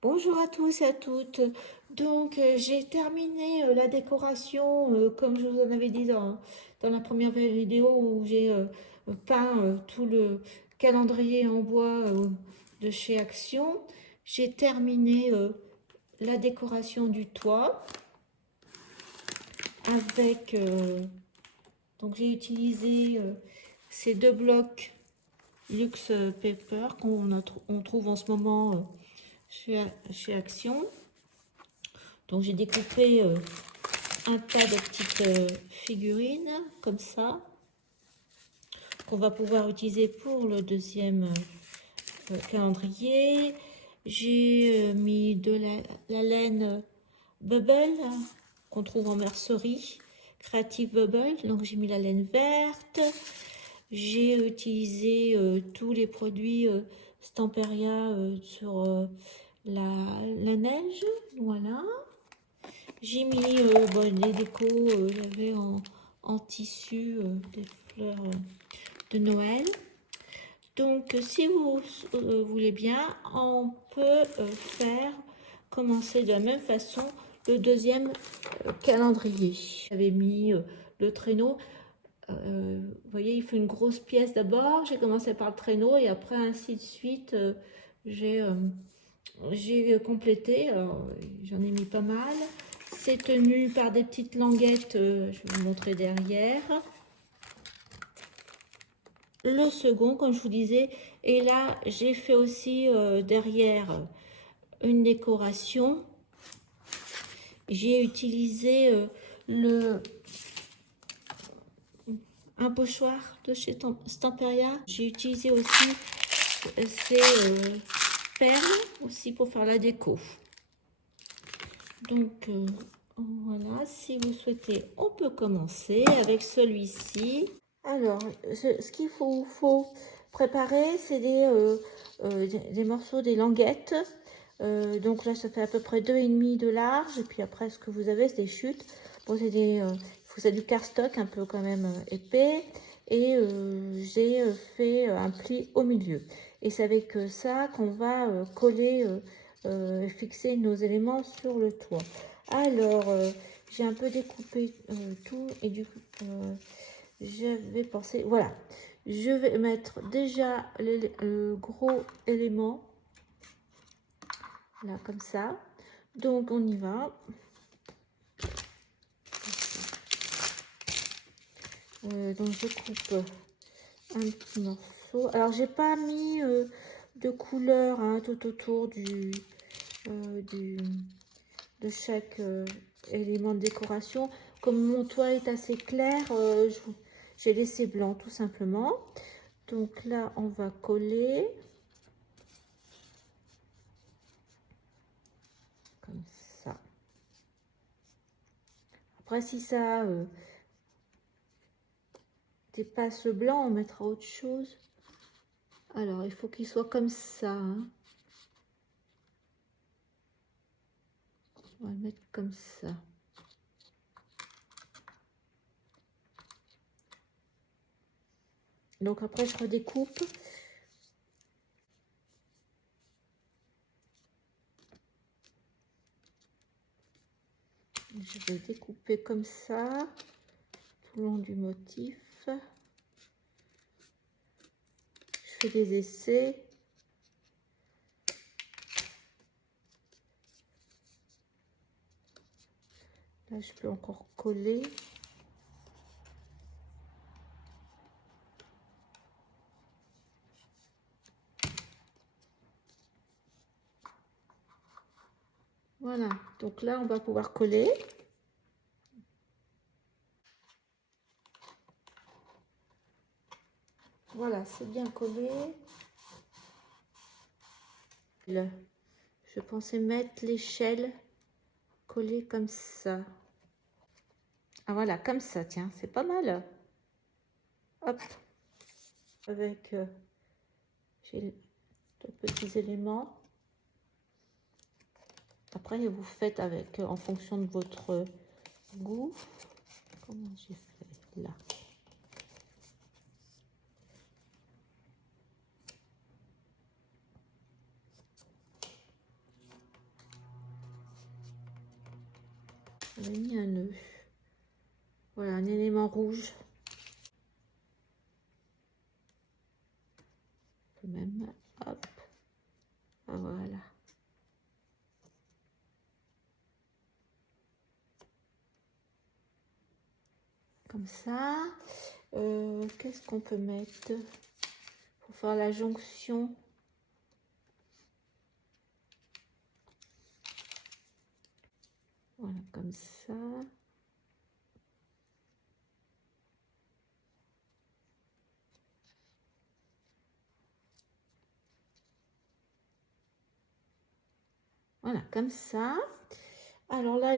Bonjour à tous et à toutes. J'ai terminé la décoration comme je vous en avais dit dans la première vidéo où j'ai peint tout le calendrier en bois de chez Action. J'ai terminé la décoration du toit avec donc j'ai utilisé ces deux blocs Luxe Paper on trouve en ce moment chez Action. Donc j'ai découpé un tas de petites figurines comme ça qu'on va pouvoir utiliser pour le deuxième calendrier. J'ai mis de la laine Bubble qu'on trouve en mercerie, Creative Bubble. Donc j'ai mis la laine verte. J'ai utilisé tous les produits Stamperia sur la neige. Voilà. J'ai mis des décos, j'avais en tissu des fleurs de Noël. Donc si vous voulez bien, on peut commencer de la même façon le deuxième calendrier. J'avais mis le traîneau. Vous voyez, il fait une grosse pièce d'abord. J'ai commencé par le traîneau et après ainsi de suite. J'ai complété. J'en ai mis pas mal. C'est tenu par des petites languettes, je vais vous montrer derrière. Le second, comme je vous disais, et là j'ai fait aussi derrière une décoration. J'ai utilisé un pochoir de chez Stamperia. J'ai utilisé aussi ces perles aussi pour faire la déco. Donc voilà, si vous souhaitez, on peut commencer avec celui-ci. Alors, ce qu'il faut préparer, c'est des morceaux, des languettes. Donc là, ça fait à peu près 2,5 de large. Et puis après, ce que vous avez, c'est des chutes. Bon, c'est du cardstock un peu quand même épais. Et j'ai fait un pli au milieu. Et c'est avec ça qu'on va coller, fixer nos éléments sur le toit. Alors, j'ai un peu découpé tout et du coup, je vais penser, voilà, je vais mettre déjà le gros élément, là, comme ça. Donc, on y va. Donc, je coupe un petit morceau. Alors, j'ai pas mis de couleur hein, tout autour de chaque élément de décoration. Comme mon toit est assez clair, j'ai laissé blanc tout simplement. Donc là, on va coller. Comme ça. Après, si ça dépasse le blanc, on mettra autre chose. Alors, il faut qu'il soit comme ça. Hein. On va le mettre comme ça. Donc après, je redécoupe. Je vais découper comme ça, tout le long du motif. Je fais des essais. Là, je peux encore coller. Voilà, donc là, on va pouvoir coller. Voilà, c'est bien collé. Je pensais mettre l'échelle collée comme ça. Ah voilà, comme ça, tiens, c'est pas mal. Hop. Avec j'ai de petits éléments. Après, vous faites avec en fonction de votre goût. Comment j'ai fait là? J'avais mis un nœud. Voilà, un élément rouge. On peut même, hop, voilà. Comme ça. Qu'est-ce qu'on peut mettre pour faire la jonction? Voilà, comme ça. Voilà, comme ça. Alors là,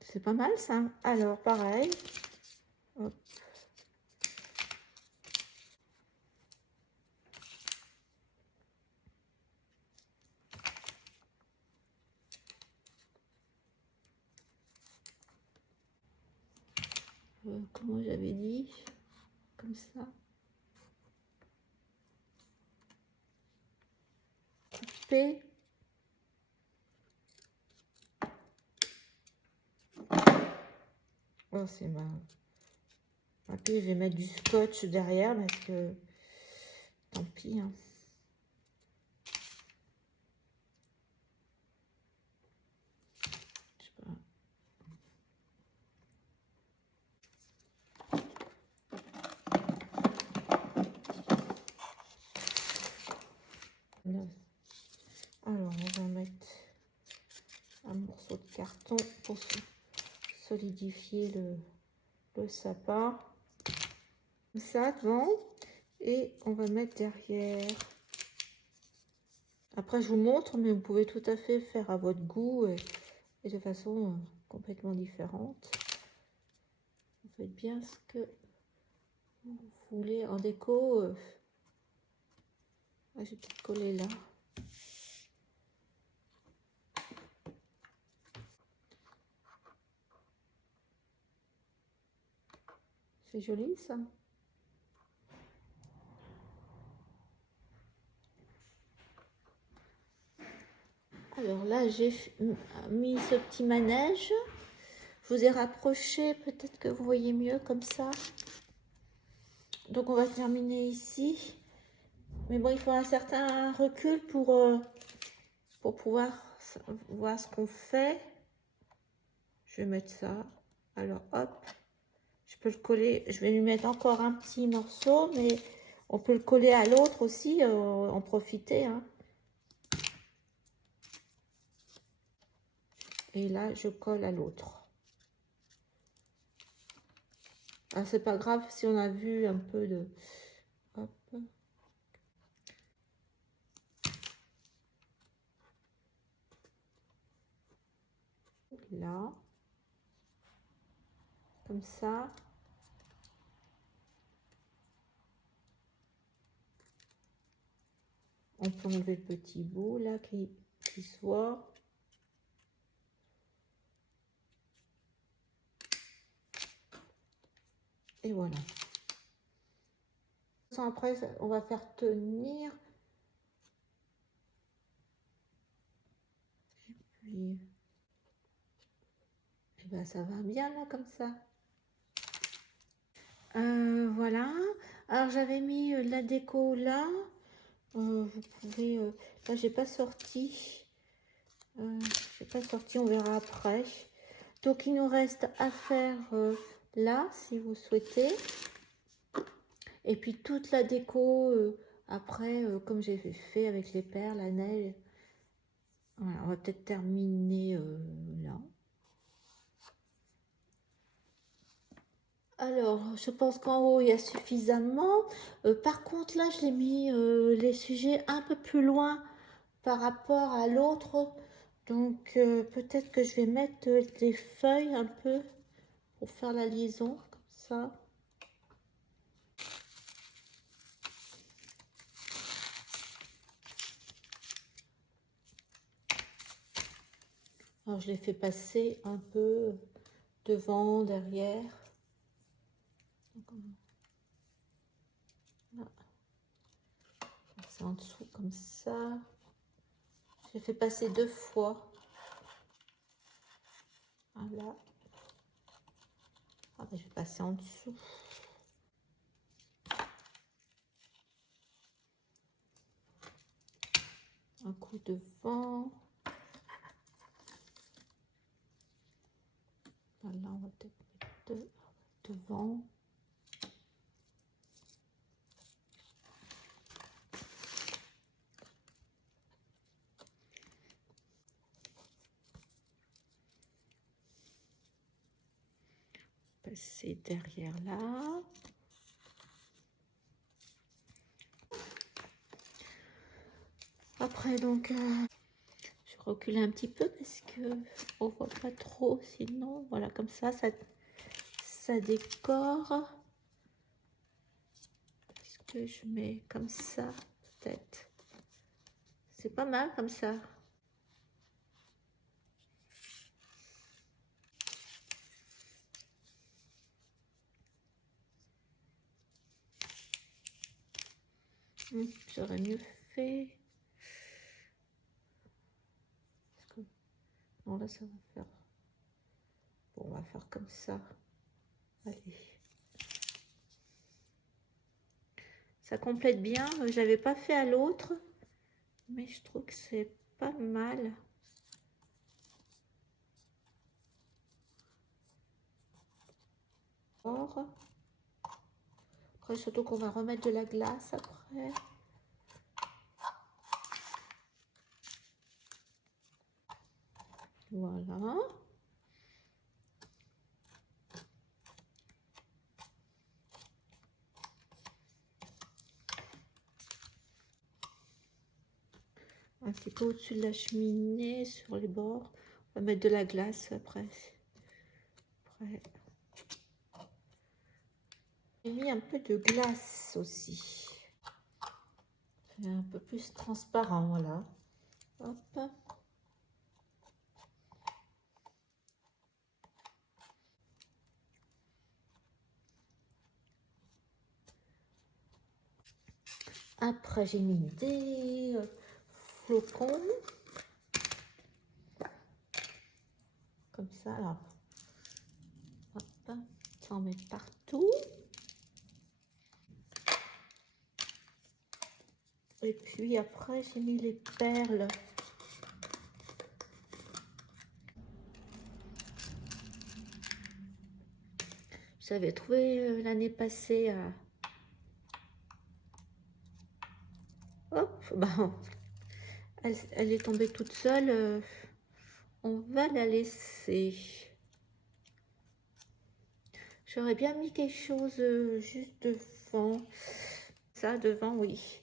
c'est pas mal ça. Alors, pareil. Hop. Comment j'avais dit? Comme ça. Couper. Oh, c'est marrant. Après, je vais mettre du scotch derrière parce que tant pis. Hein. Je sais pas. Alors, on va mettre un morceau de carton pour solidifier le sapin. Comme ça, devant. Et on va mettre derrière. Après, je vous montre, mais vous pouvez tout à fait faire à votre goût et de façon complètement différente. Vous faites bien ce que vous voulez en déco. Ah, j'ai peut-être collé là. C'est joli ça. Alors là, j'ai mis ce petit manège. Je vous ai rapproché, peut-être que vous voyez mieux comme ça. Donc on va terminer ici. Mais bon, il faut un certain recul pour pouvoir voir ce qu'on fait. Je vais mettre ça. Alors hop, je peux le coller. Je vais lui mettre encore un petit morceau, mais on peut le coller à l'autre aussi, en profiter. Hein. Et là, je colle à l'autre. Ah, c'est pas grave si on a vu un peu de... Hop. Là. Comme ça. On peut enlever le petit bout là qui sort. Et voilà. Après, on va faire tenir. Et puis, et ben, ça va bien là comme ça. Voilà. Alors j'avais mis la déco là. Vous pouvez. Là, j'ai pas sorti. J'ai pas sorti. On verra après. Donc il nous reste à faire là, si vous souhaitez. Et puis toute la déco après, comme j'ai fait avec les perles, la neige. Voilà, on va peut-être terminer là. Alors, je pense qu'en haut, il y a suffisamment. Par contre, là, je l'ai mis les sujets un peu plus loin par rapport à l'autre. Donc, peut-être que je vais mettre des feuilles un peu pour faire la liaison, comme ça. Alors, je les fais passer un peu devant, derrière. C'est en dessous comme ça. J'ai fait passer 2 fois. Voilà. Ah, ben, je vais passer en dessous. Un coup de vent. Voilà, on va peut-être mettre devant. Passer derrière là. Après, donc, je recule un petit peu parce que on voit pas trop. Sinon, voilà, comme ça décore. Est-ce que je mets comme ça, peut-être? C'est pas mal comme ça. J'aurais mieux fait. Non, là, ça va faire. Bon, on va faire comme ça. Allez. Ça complète bien. J'avais pas fait à l'autre, mais je trouve que c'est pas mal. Après, surtout qu'on va remettre de la glace après. Voilà. Un petit peu au-dessus de la cheminée, sur les bords. On va mettre de la glace après. J'ai mis un peu de glace aussi. Un peu plus transparent, voilà. Hop. Après, j'ai mis des flocons. Comme ça, alors. Hop. Ça en met partout. Et puis après, j'ai mis les perles. J'avais trouvé l'année passée à... Hop, bah, elle est tombée toute seule. On va la laisser. J'aurais bien mis quelque chose juste devant. Ça, devant, oui.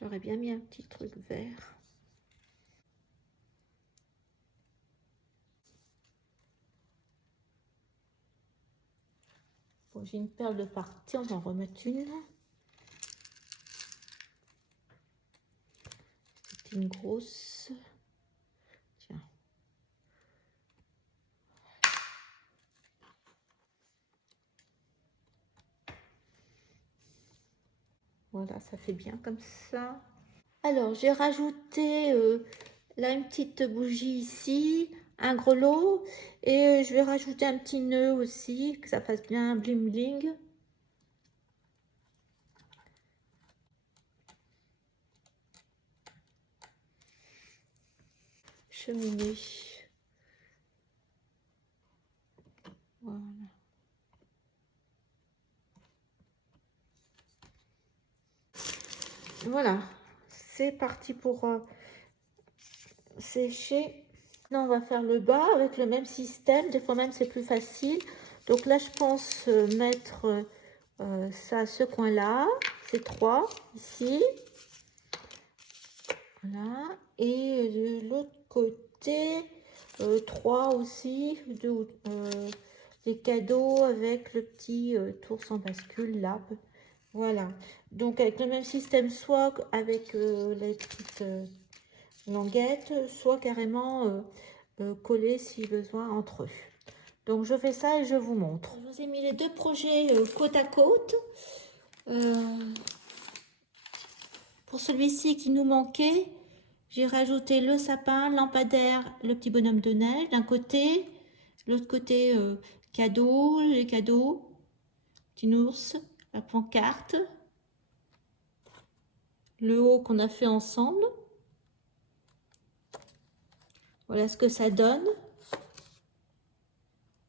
J'aurais bien mis un petit truc vert. Bon, j'ai une perle de partie, on va en remettre une. C'est une grosse. Tiens. Voilà, ça fait bien comme ça. Alors, j'ai rajouté là une petite bougie ici, un grelot, et je vais rajouter un petit nœud aussi, que ça fasse bien bling bling. Cheminée. Voilà. Voilà, c'est parti pour sécher. Là, on va faire le bas avec le même système. Des fois même, c'est plus facile. Donc là, je pense mettre ça à ce coin-là. C'est 3 ici. Voilà. Et de l'autre côté, 3 aussi. des cadeaux avec le petit tour sans bascule là. Voilà. Donc avec le même système, soit avec les petites languettes, soit carrément collées si besoin entre eux. Donc je fais ça et je vous montre. Je vous ai mis les deux projets côte à côte. Pour celui-ci qui nous manquait, j'ai rajouté le sapin, lampadaire, le petit bonhomme de neige d'un côté, l'autre côté cadeau, les cadeaux, petit ours, la pancarte, le haut qu'on a fait ensemble. Voilà ce que ça donne.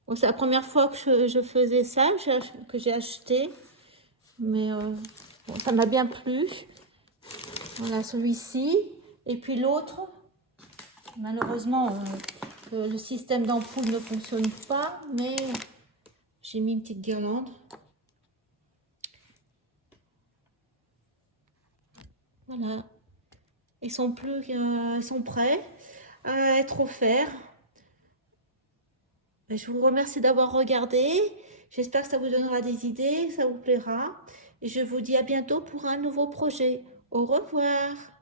Bon, c'est la première fois que je faisais ça, que j'ai acheté, mais bon, ça m'a bien plu. Voilà celui-ci. Et puis l'autre, malheureusement, le système d'ampoule ne fonctionne pas, mais j'ai mis une petite guirlande. Voilà. Ils sont prêts à être offerts. Je vous remercie d'avoir regardé. J'espère que ça vous donnera des idées, que ça vous plaira. Et je vous dis à bientôt pour un nouveau projet. Au revoir.